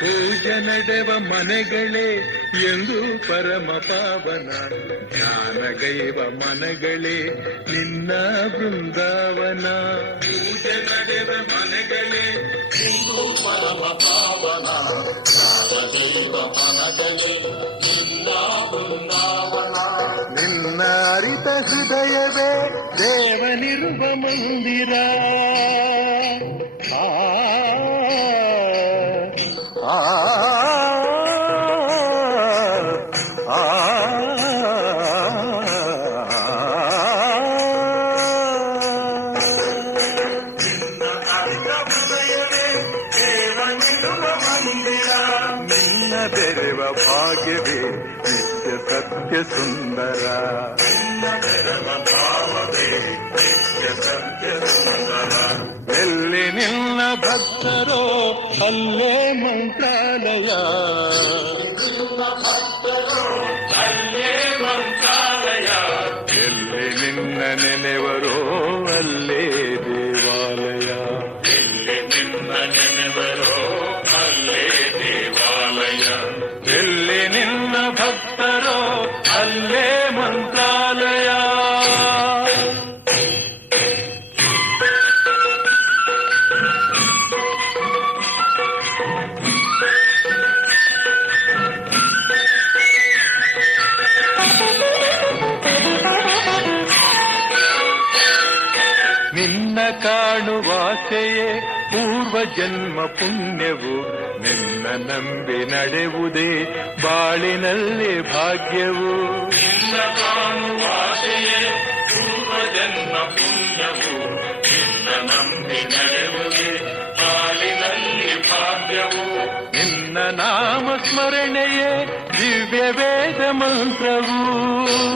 ಪೂಜೆ ನಡೆವ ಮನೆಗಳೇ ಎಂದು ಪರಮ ಪಾವನ. ಜ್ಞಾನಗೈವ ಮನಗಳೇ ನಿನ್ನ ಬೃಂದಾವನ. ಪೂಜೆ ನಡೆವ ಮನೆಗಳೇ ಎಂದು ಪರಮ ಪಾವನ. ಜ್ಞಾನಗೈವ ಮನಗಳೇ ನಿನ್ನ ಬೃಂದಾವನ. ನಿನ್ನ ದೇವನಿರುವ ಮಂದಿರ ಆ ಆ ಆ ನಿನ್ನ ಬೆರೆವ ಭಾಗ್ಯವೇ ನಿತ್ಯ ಸತ್ಯ ಸುಂದರ ಎಲ್ಲಿ ನಿನ್ನ ಭಕ್ತರೋ ಅಲ್ಲೇ ಮಂತ್ರಾಲಯ. ಎಲ್ಲಿ ನಿನ್ನ ನೆನೆವರೋ ಅಲ್ಲೇ ನಿನ್ನ ಕಾಣುವಾಸೆಯೇ ಪೂರ್ವ ಜನ್ಮ ಪುಣ್ಯವು. ನಿನ್ನ ನಂಬಿ ನಡೆವುದೇ ಬಾಳಿನಲ್ಲಿ ಭಾಗ್ಯವು. ನಿನ್ನ ಕಾಣುವಾಸೆಯೇ ಪೂರ್ವ ಜನ್ಮ ಪುಣ್ಯವು. ನಿನ್ನ ನಂಬಿ ನಡೆವುದೇ ಬಾಳಿನಲ್ಲಿ ಭಾಗ್ಯವು. ನಿನ್ನ ನಾಮ ಸ್ಮರಣೆಯೇ ದಿವ್ಯ ವೇದ ಮಂತ್ರವು.